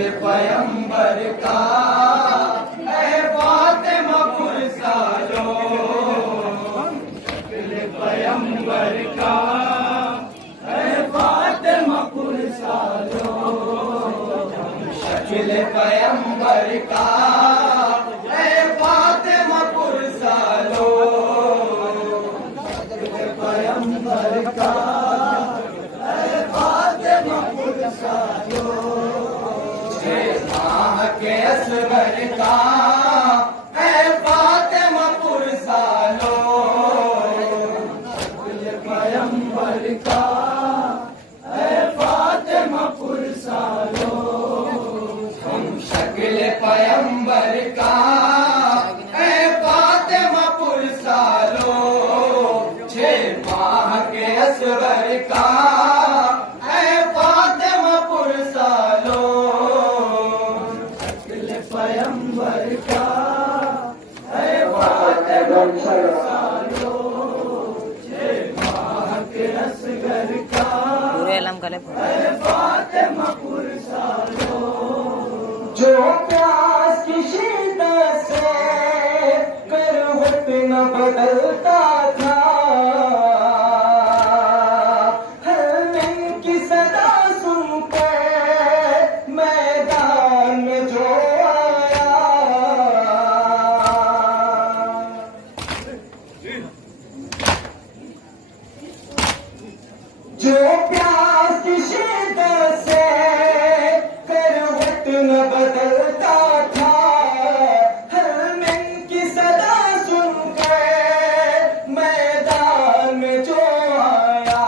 पैगंबर का ऐ फातिमा पुरसालो, पैगंबर का ऐ फातिमा पुरसालो, शकील पैगंबर का ऐ फातिमा पुरसालो, पैगंबर का ऐ फातिमा पुरसालो, के असगर का ऐ फातिमा पुरसालो, पैगंबर का ऐ फातिमा पुरसालो, हम शक्ल पैगंबर का ऐ फातिमा पुरसालो, 6 माह के असगर का ऐ फातिमा पुरसालो, पैगंबर का ऐ फातिमा पुरसालो, 6 माह के असगर का ऐ फातिमा पुरसालो, जो प्यास की शिद्दत से करवट न बदलता था, हर दिन की सदा सुनकर मैदान में जो प्यास की शिद्दत से करवट न बदलता था, हर मन की सदा सुनकर मैदान में जो आया,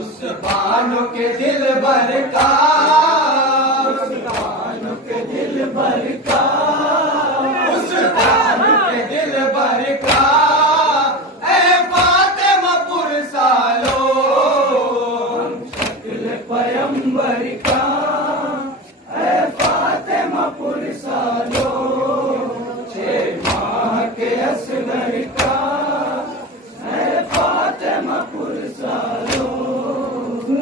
उस बानो के दिल भर का, उस बानो के दिल भर का, उस बानो के दिल भर का ऐ फातिमा पुरसालो, पैगंबर का ऐ फातिमा पुरसालो, 6 माह के असगर का ऐ फातिमा पुरसालो,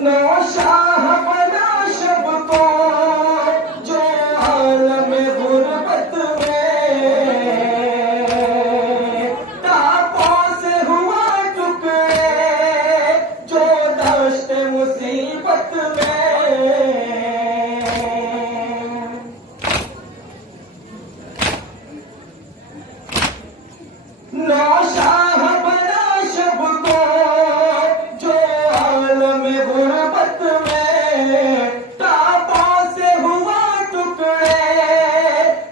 नौशाह बना शब को जो आलम गुरबत में, तापों से हुआ टुकड़े जो दश्त मुसीबत में, नौशाह बना शब को जो आलम गुरबत में, तापों से हुआ टुकड़े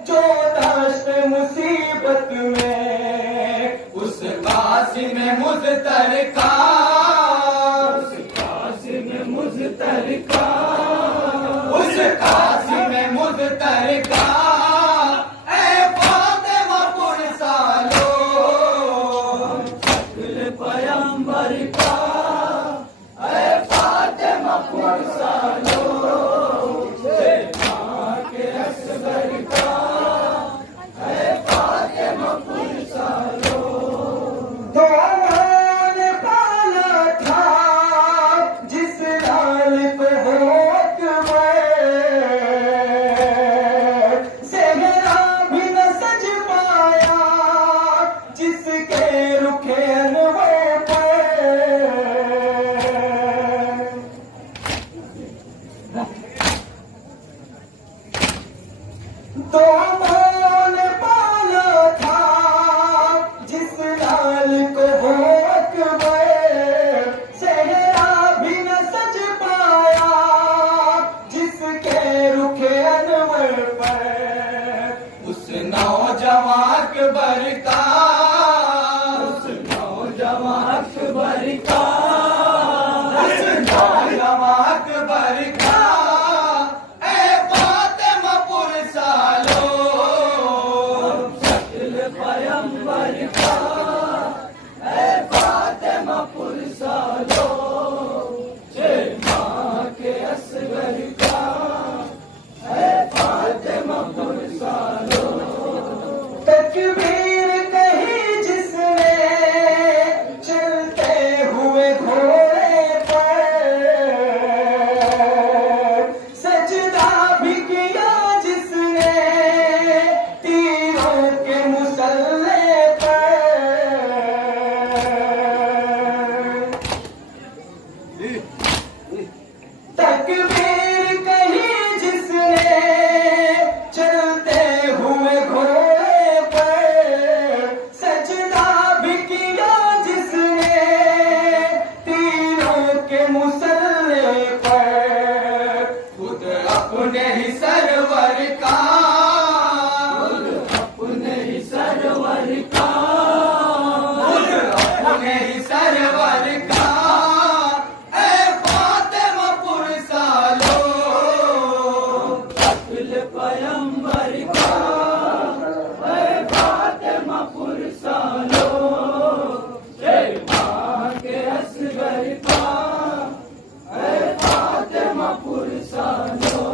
जो दश्त मुसीबत में, उस कासिम मुज़्तर का, उस कासिम मुज़्तर का, उस कासिम मुज़्तर का ऐ फातिमा पुरसालो, पैगंबर का ऐ फातिमा पुरसालो, 6 माह के असगर का ऐ फातिमा पुरसालो, तो ने पाला था जिस लाल पे होत में, सेहरा भी न सज पाया जिसके रुखे अनवर पर, तो ने पाला था जिस लाल को होक में, सेहरा भी न सज पाया जिसके रुखे अनवर पर, उस नौजवान अकबर का, उस नौजवान अकबर का, उस नौजवान अकबर का ऐ फातिमा पुरसालो, शक्ल पैगंबर का ऐ फातिमा पुरसालो, 6 माह के असगर का ऐ फातिमा पुरसालो, तकबीर कही जिसने चलते हुए घोड़े पर, पुरसालो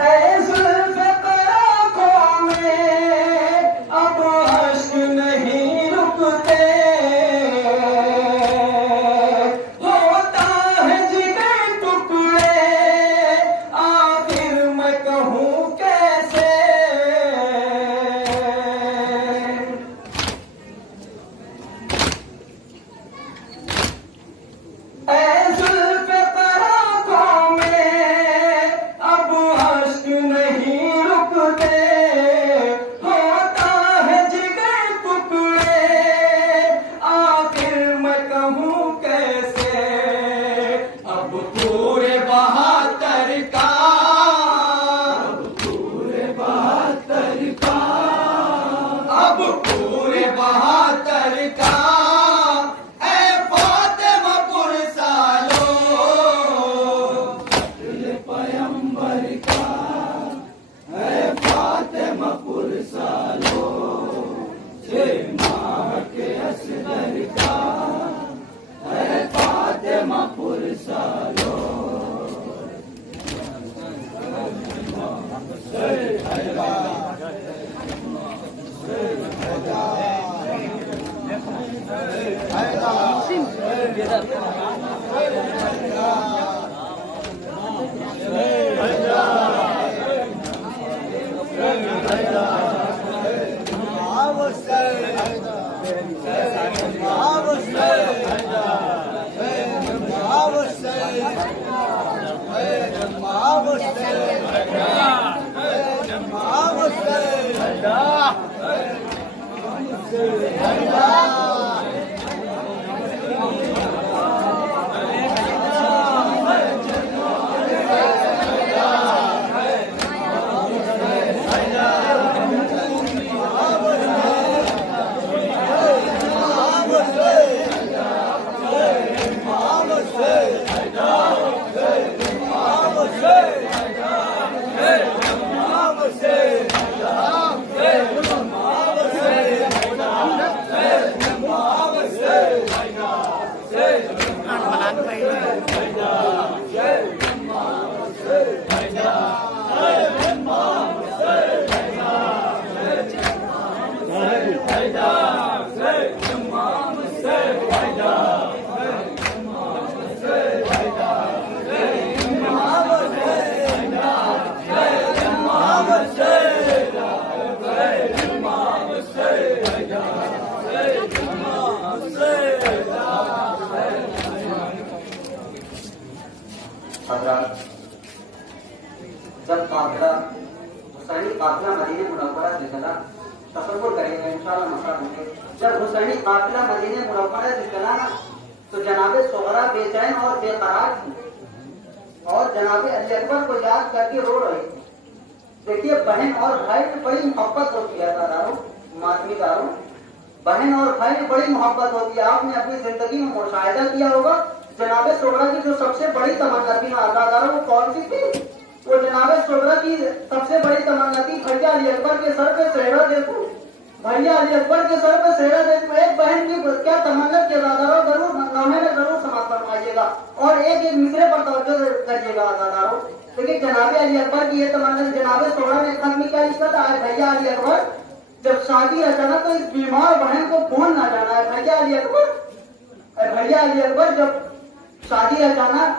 ऐ जुल्फ़िकार आँखों में अब अश्क नहीं रुकते होता है जिगर टुकड़े आखिर मैं कहूँ कैसे ऐ जुल्फ़िकार आँखों में अब अश्क नहीं रुकते होता है जिगर टुकड़े आखिर मैं कहूँ कैसे अब पूरे 72 का अब पूरे 72 का अब पूरे 72 का ऐ फातिमा पुरसालो दिल पैगंबर का ऐ फातिमा पुरसालो 6 माह के असगर का ऐ फातिमा पुरसालो हज़रात, जब काफिला हुसैनी काफिला मदीने मुनव्वरा से चला, तसव्वुर करेंगे इंशाअल्लाह मसला होंगे। जब हुसैनी काफिला मदीने मुनव्वरा से चला ना, तो जनाबे सुगरा बेचैन और बेकरार थी और जनाबे अली अकबर को याद करके रो रही थी। देखिए, बहन और भाई में बड़ी मोहब्बत होती है दादारों, मातमीदारों, बहन और भाई में बड़ी मोहब्बत होती है। आपने अपनी जिंदगी में मुशाहिदा किया होगा, जनाबे सुगरा की जो सबसे बड़ी तमन्ना थी ना दादारों, वो कौन सी थी? वो जनाबे सुगरा की सबसे बड़ी तमन्ना थी, भैया अली अकबर के सर पे सेहरा देखो, भैया अली अकबर के सर पे सेहरा देखो। एक बहन की क्या तमन्ना के दादारों, जरूर नौहे में जरूर समाप्त फरमाइएगा और एक एक मिसरे पर तवज्जो करिएगा दादारों। लेकिन जनाबे अली अकबर की ये तमन्ना, जनाबे सुगरा ने खत में क्या लिखा था? भैया अली अकबर, जब शादी अचानक तो इस बीमार बहन को भूल ना जाना है। भैया अली अकबर, भैया अली अकबर, जब शादी अचानक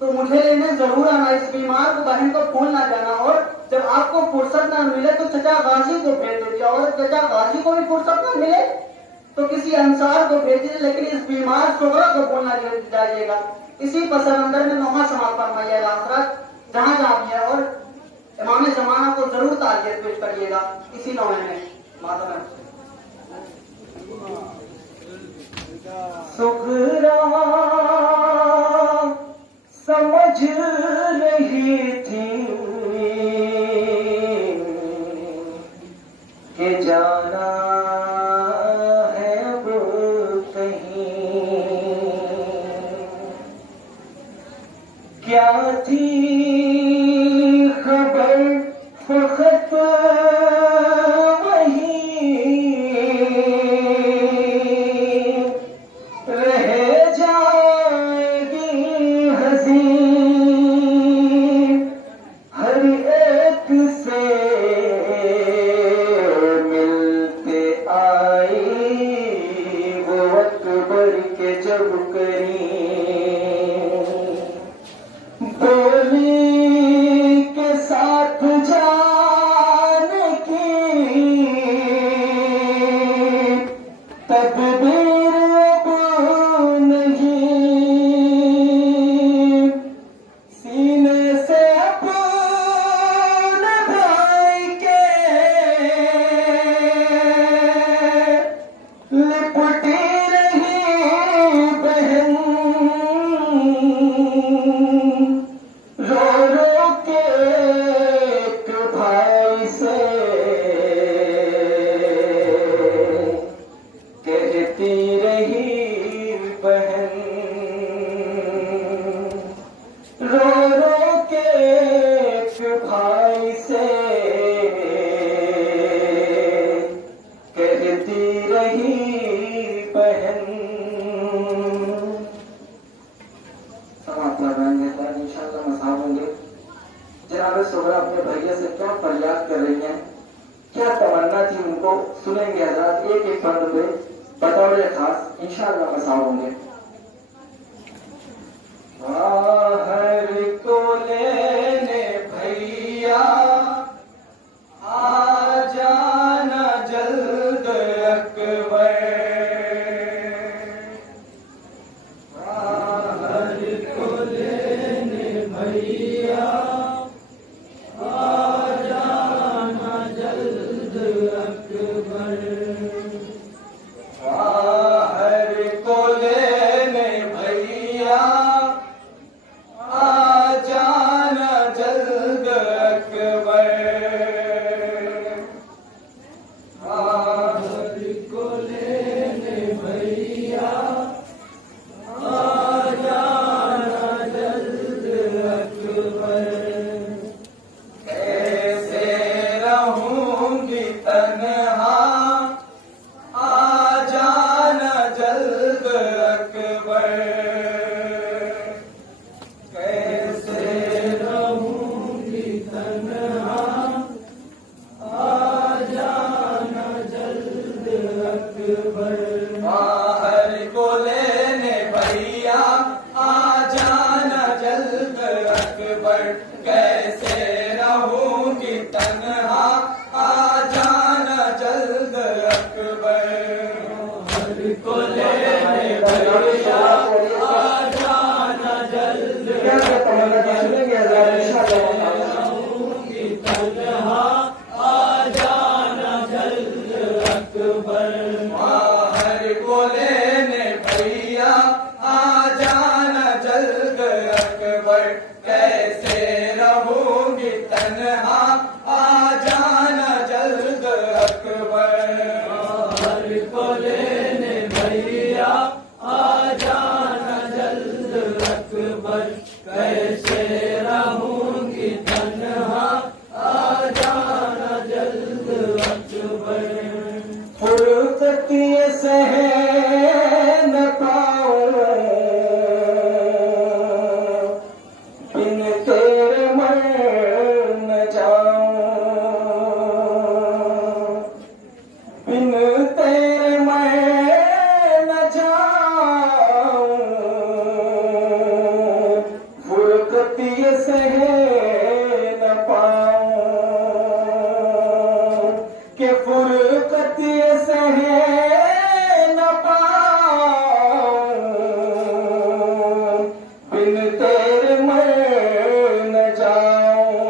तो मुझे लेने जरूर आना, इस बीमार को बहन को भूल ना जाना। और जब आपको फुर्सत ना मिले तो चचा गाजी को भेज दीजिए, और चचा गाजी को भी फुर्सत ना मिले तो किसी अंसार को भेजिए, लेकिन इस बीमार सुगरा को भूल ना जाइएगा। इसी पसमंदर में नौहा समाप्त फरमाइएगा हज़रात, जहाँ जहाँ भी है, और इमाम ज़माना को जरूर ताज़ियत पेश करिएगा इसी नौहे में। माता सुगरा समझ रही थी कि जाना है अब कहीं, क्या थी खबर फकत वही रह जाएगी हज़ीं डोली के साथ जाने की तकदीर अब नहीं, सीने से अपने भाई के लिपटी रही बहन, रो रो के एक भाई से कहती रही बहन, रो रो के एक भाई से कहती रही बहन। समाप्त लगाएंगे सर, इंशाल्लाह मसाब होंगे। जनाब सोहरा अपने भैया से क्या फरियाद कर रही हैं, क्या तमन्ना थी उनको, सुनेंगे हजरात एक एक बंद में बतौर खास, इंशाल्लाह मसाब होंगे। बाहर को लेने भैया आ जाना जल्द अकबर, बाहर को लेने भैया आ जाना जल्द अकबर, बाहर को लेने भैया आ जाना जल्द अकबर, बाहर को लेने भैया आ जाना जल्द अकबर। कैसे रहूंगी तन्हा आ जाना जल्द अकबर, कैसे रहूंगी तन्हा आ जाना जल्द अकबर, बाहर को लेने भैया आ जाना जल्द अकबर, कैसे रहूंगी तन्हा आ जाना जल्द अकबर, बाहर को लेने भैया आ जाना जल्द रहूंगी तन्हा आ जाना जल्द अकबर, बाहर को लेने भैया आ जाना जल्द अकबर, कैसे रहूंगी तन्हा आ जाना जल्द अकबर, बाहर को लेने भैया आ जाना जल्द अकबर, कैसे रहूंगी तन्हा आ जाना जल्द अकबर, फुर्सत ये सह न पाऊं बिन तेरे मर न जाऊं, बिन तेरे मर न जाऊं, फुर्सत ये सह न पाऊं, कि फुर्सत ये सह न पाऊं, बिन तेरे मर न जाऊं,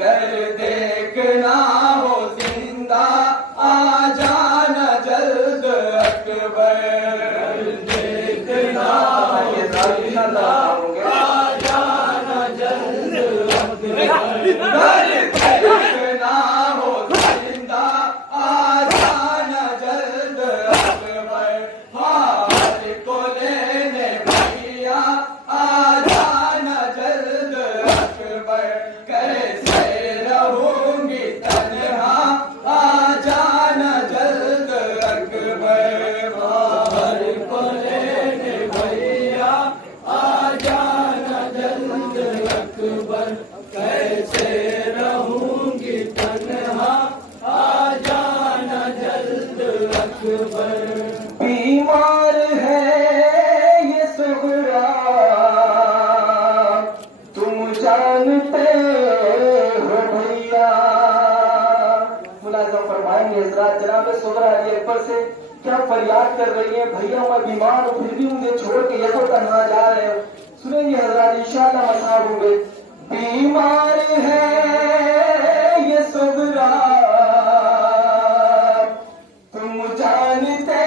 कर देखना हो जिंदा आ जाना जल्द अकबर, कर देखना हो जिंदा आ जाना जल्द अकबर, कर देखना हो जिंदा आ जाना जल्द अकबर, बाहर को लेने भैया आ जाना जल्द अकबर, कैसे रहूंगी तन्हा आ जाना जल्द अकबर, बाहर को लेने भैया आ जाना जल्द अकबर, कैसे रहूंगी तन्हा आ जाना जल्द अकबर, बीमार है ये सुगरा जानते हो भैया। मुलाजा फरमाएंगे हजरात, जनाब सुगरा अली अकबर से क्या फरियाद कर रही है, भैया मैं बीमार हूँ फिर भी मुझे छोड़ के ये तो तन्हा जा रहे हो। सुनेंगे हजरात इंशाअल्लाह मसाब होंगे। बीमार है ये सुगरा तुम जानते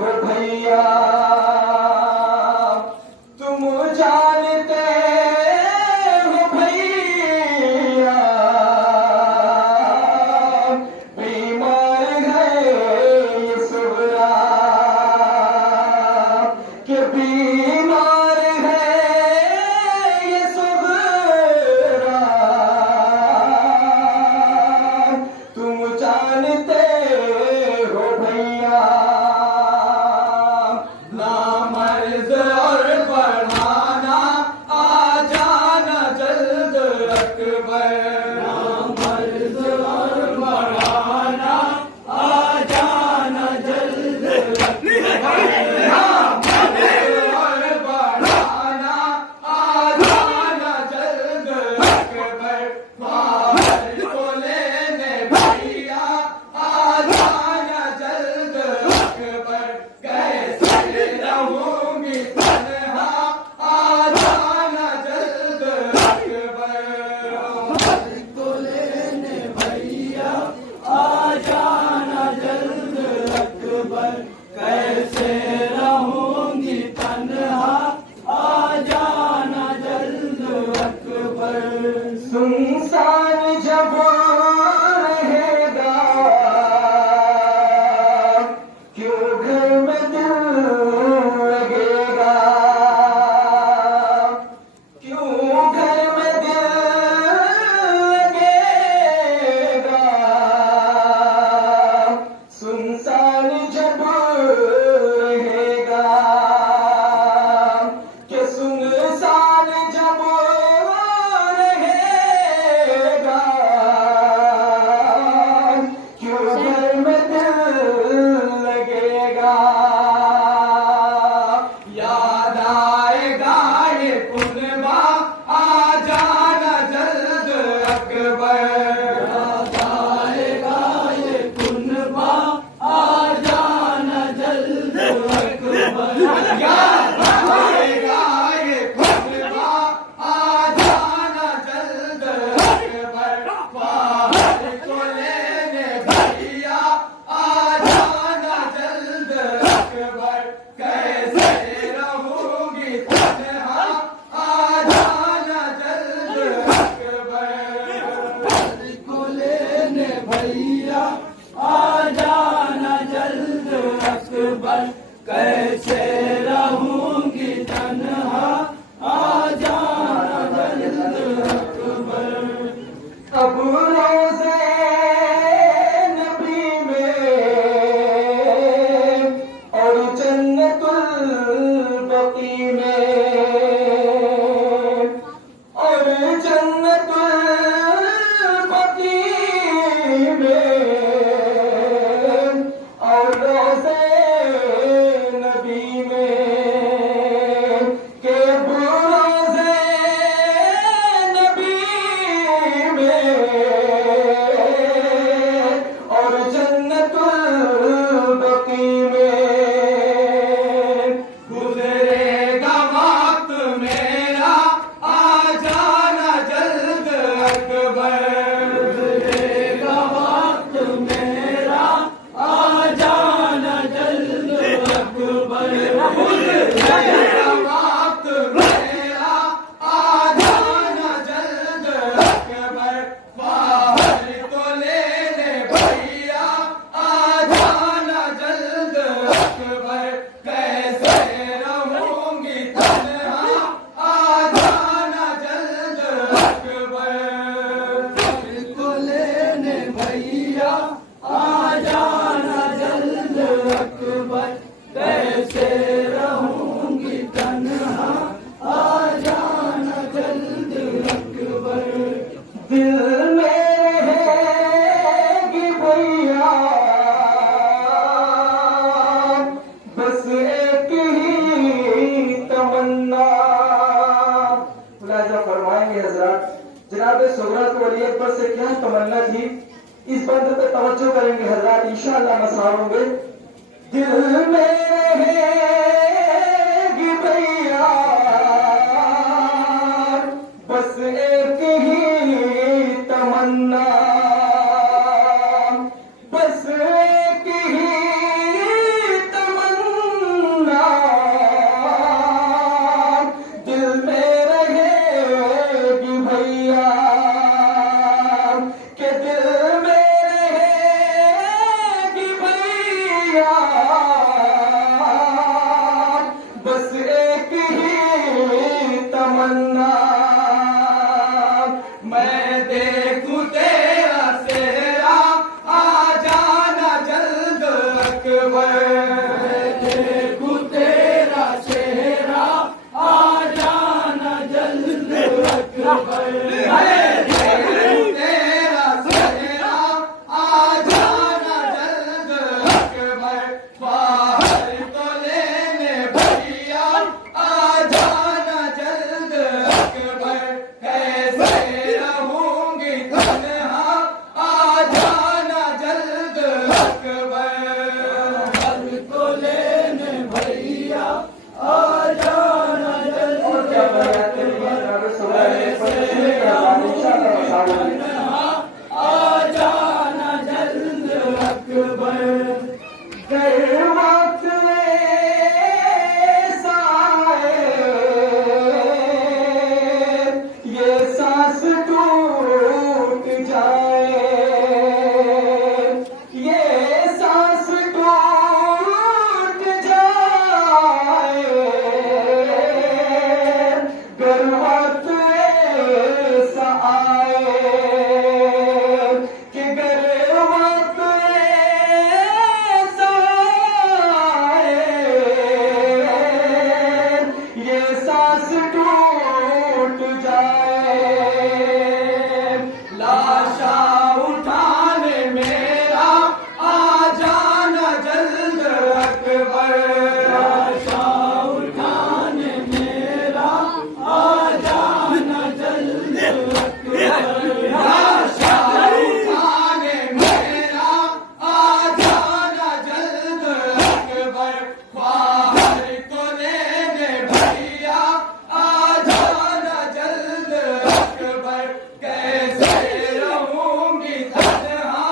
हो भैया, तुम जानते हो भैया, बीमार है ये सुगरा के बीमार है ये सुगरा तुम जानते हो भैया। ना मर्ज और बढ़ाना जनाब सुगरा को वली अकबर से क्या तमन्ना थी, इस बंद पे तवज्जो करेंगे हजरात, इंशाअल्लाह मसाल होंगे। दिल में रहेगी भैया बस एक ही तमन्ना, बस एक ही तमन्ना, दिल में रहेगी भैया के दिल में रहेगी भैया बस एक ही तमन्ना, मैं देखूं तेरा सेहरा आ जाना जल्द अकबर, मैं देखूं तेरा चेहरा आ जाना जल्द अकबर, मैं देखूं तेरा चेहरा आ जाना जल्द अकबर, बाहर तो लेने भैया आ जाना जल्द अकबर, कैसे रहूंगी तन्हा आ जाना जल्द अकबर, बाहर तो लेने भैया आ जाना जल्द और क्या बयान करेंगे जनाब सुगरा पर इंशाअल्लाह मसाल होंगे। आ जाना जल्द अकबर, गए वक्त ऐसा आए, ये सांस टूट जाए, ये सांस टूट जाए, गर वक्त ऐसा आए कि गर वक्त ऐसा आए, ये सांस टूट जाए, लाशा उठाने मेरा आ जाना जल्द अकबर, लाशा उठाने मेरा आ जाना जल्द अकबर, लाशा उठाने मेरा आ जाना जल्द अकबर, बाहर तो लेने भैया आ जाना जल्द अकबर, कैसे रहूंगी तन्हा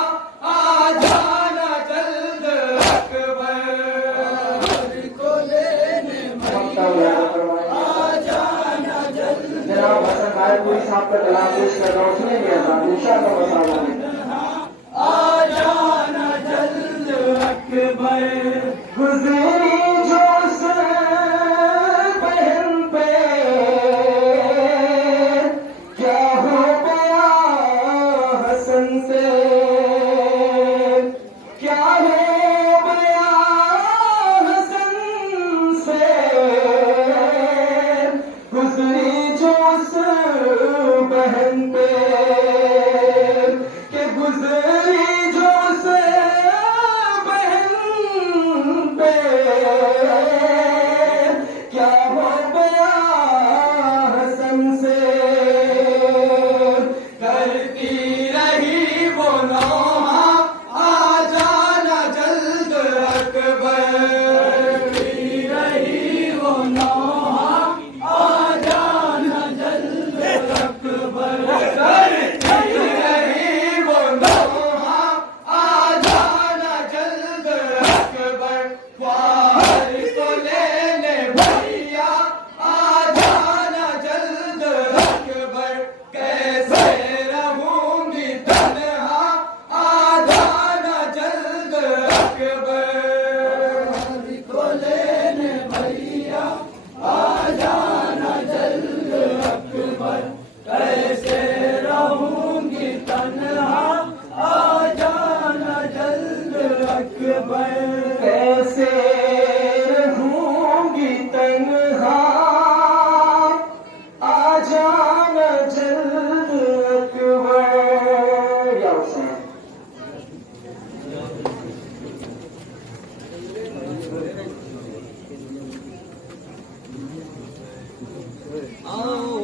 आ जाना जल्द अकबर, बाहर तो लेने भैया आ जाना जल्द। जनाब हसन नायकपुरी साहब का कलाम पेश कर रहा हूँ, सुनेंगे हजरात, इंशाअल्लाह मसाल होंगे। आ जाना जल्द अकबर, गुजरी जो उस बहन पे क्या हो गया हसन से, क्या हो गया हसन से, गुजरी जो उस बहन पे के गुजरी जो उस बहन पे, क्या हो गया हसन से, करती रही वो नौहा आ जाना जल्द अकबर, करती रही वो नौहा आ जाना जल्द अकबर, करती रही वो नौहा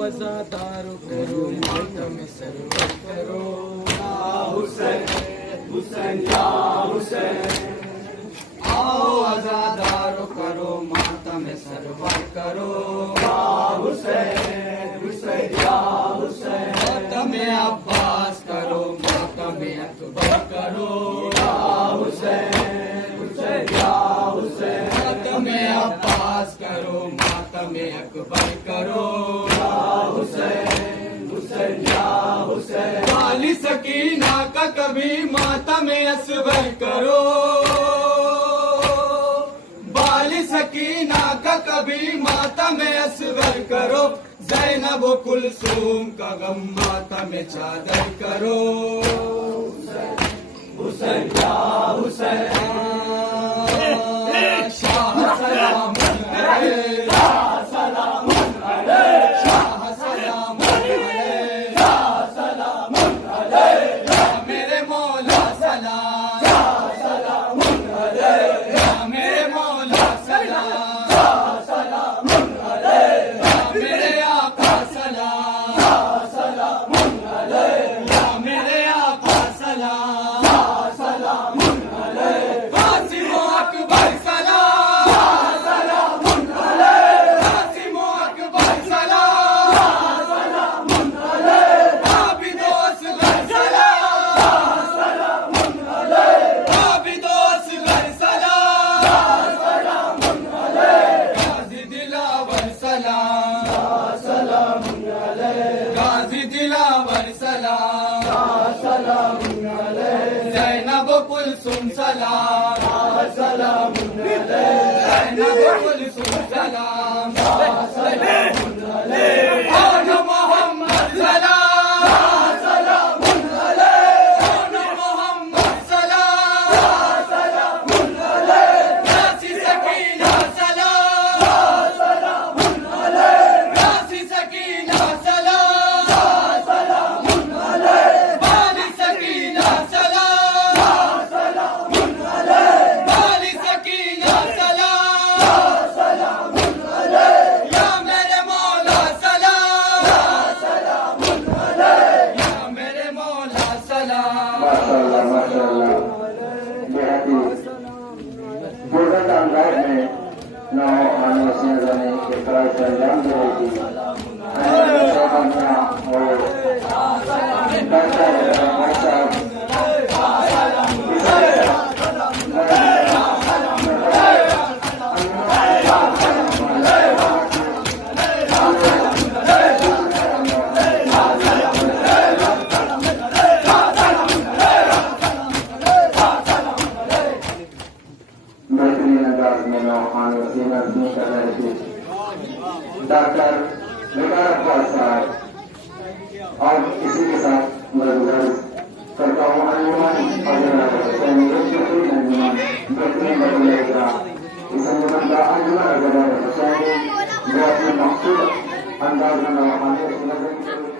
वज़ादार करो मातम सरवर करो या हुसैन हुसैन या हुसैन आओ आजादार करो मातम सरवर करो या हुसैन हुसैन या हुसैन मातम अब्बास करो मातम अकबर करो या हुसैन हुसैन या हुसैन मातम अब्बास करो मातम अकबर करो या हुसैन हुसैन या हुसैन वाली सकीना का कभी मातम असगर करो सकीना का कभी मातम असगर करो ज़ैनब कुलसूम का गम मातम चादर करो हुसैन या हुसैन शाह सलाम शाह सलाम शाह सलाम शाह सलाम मेरे मौला सलाम सलाम मेरे मौला मेरे आका सलाम सलाम मेरे आका सलाम सलाम कासिम अकबर सलाम सलाम कासिम अकबर सलाम सलाम आबिद असगर सलाम सलाम आबिद असगर सलाम सलाम गाजी दिलावर सलाम गाजी दिलावर सलाम ज़ैनब कुलसूम सलाम ज़ैनब कुलसूम सलाम कौन मोहम्मद सलाम कौन मोहम्मद सलाम रासी सकीना सलाम रासी सकीना सलाम बाली सकीना सलाम बाली सकीना सलाम या मेरे मौला सलाम या मेरे मौला सलाम माशाअल्लाह माशाअल्लाह बेहद ही बुजुर्ग अंदाज में नौ आने से जाने के फराज से अंजाम दे रही थी बेहतरीन अंदाज में नौ आने से नजमी कर रहे थे डॉक्टर निगार अब्बास साहब और इसी के साथ मैं गुजारिश करता हूँ अंजुमन बेहतरीन बदलेगा इस अंजुमन का अंजुमन अजगर हुसैन जो अपने मखसूद अंदाज में नवाखाने